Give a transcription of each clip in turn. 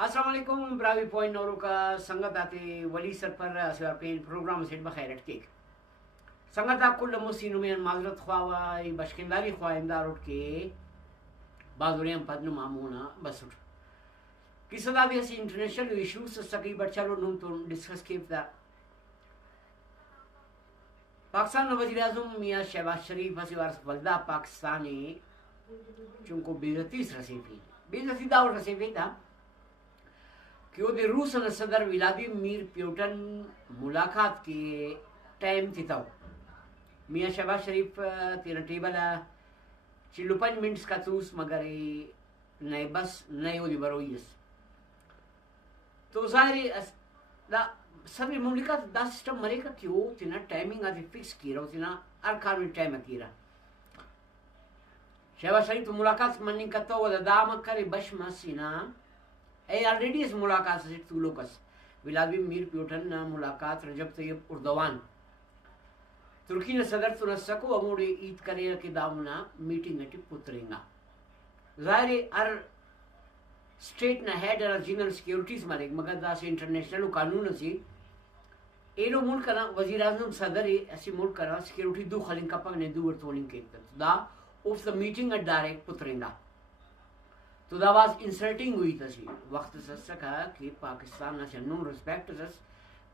अस्सलाम वालेकुम ब्रावी पॉइंट नौरों का संगत आते वली सर पर पे प्रोग्राम सेट बखैर टेक संगत आप कुल मुसीनु में माजरत ख्वावा बशकिंदारी ख्वाइंदार उठ के बाजुरियम पदनु मामूना बस उठ किसदा भी ऐसी इंटरनेशनल इश्यूज सकी बच्चा लो नून तो डिस्कस के पाकिस्तान वज़ीर आज़म मियां शहबाज शरीफ हसी वारस वल्दा पाकिस्तानी चुनको बेइज्जती रसीफी बेइज्जती दावर रसीफी था कि वो रूस सदर व्लादिमीर पुतिन मुलाकात के टाइम थी तब मियां शहबाज शरीफ तेरा टेबल चिल्लू 5 मिनट्स का तूस मगर नए बस नए वो बरोइस तो ज़ाहिर दा सभी मुमलिकत दा सिस्टम मरे का क्यों तिना टाइमिंग आदि फिक्स की रहो तिना अरकार में टाइम की रहा शहबाज शरीफ तो मुलाकात मनी का तो वो दाम करे बश मसीना ऑलरेडी इस मुलाकात से तुलुकस व्लादिमीर पुतिन मुलाकात रजब तैयब उर्दवान तुर्की ने सदर तो सको अमूड ईद करे के दामना मीटिंग अटी पुतरेंगा ज़ाहिर हर स्टेट ना हेड रीजनल सिक्योरिटीज मारे मगर दास इंटरनेशनल कानून से एलो मुल्क ना वजीर आजम सदर ऐसी मुल्क करा सिक्योरिटी दो खलिंग का पग ने दो वर्तोलिंग के दा of the meeting at direct पुतरेंगा तो दावाज इंसल्टिंग हुई थी वक्त सका कि पाकिस्तान नो रिस्पेक्ट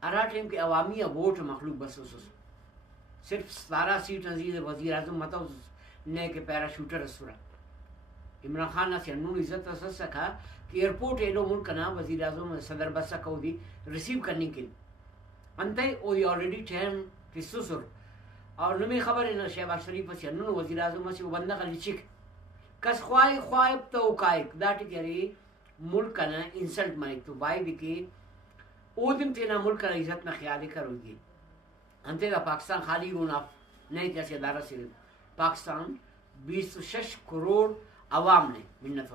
अरा टाइम के अवामी वोट मखलूक बस सिर्फ 17 सीट अजीज वजीर आजम मत ने के पैराशूटर सुरा इमरान खान से नो इज्जत सका कि एयरपोर्ट एडो मुल्क ना वजीर आजम सदर बस कौदी रिसीव करने के अंत ऑलरेडी टाइम कि सुसुर और नमी खबर है शहबाज शरीफ से नो वजीर आजम से बंदा का चिक कस ख्वाई ख्वाइब तो काइक दाट करे मुल्क ना इंसल्ट माइक तो वाई दिके ओ दिन तेना मुल्क ना इज्जत ना ख्याल करोगी अंते का पाकिस्तान खाली होना नहीं कैसे दारा से पाकिस्तान 26 करोड़ अवाम ने मिन्नत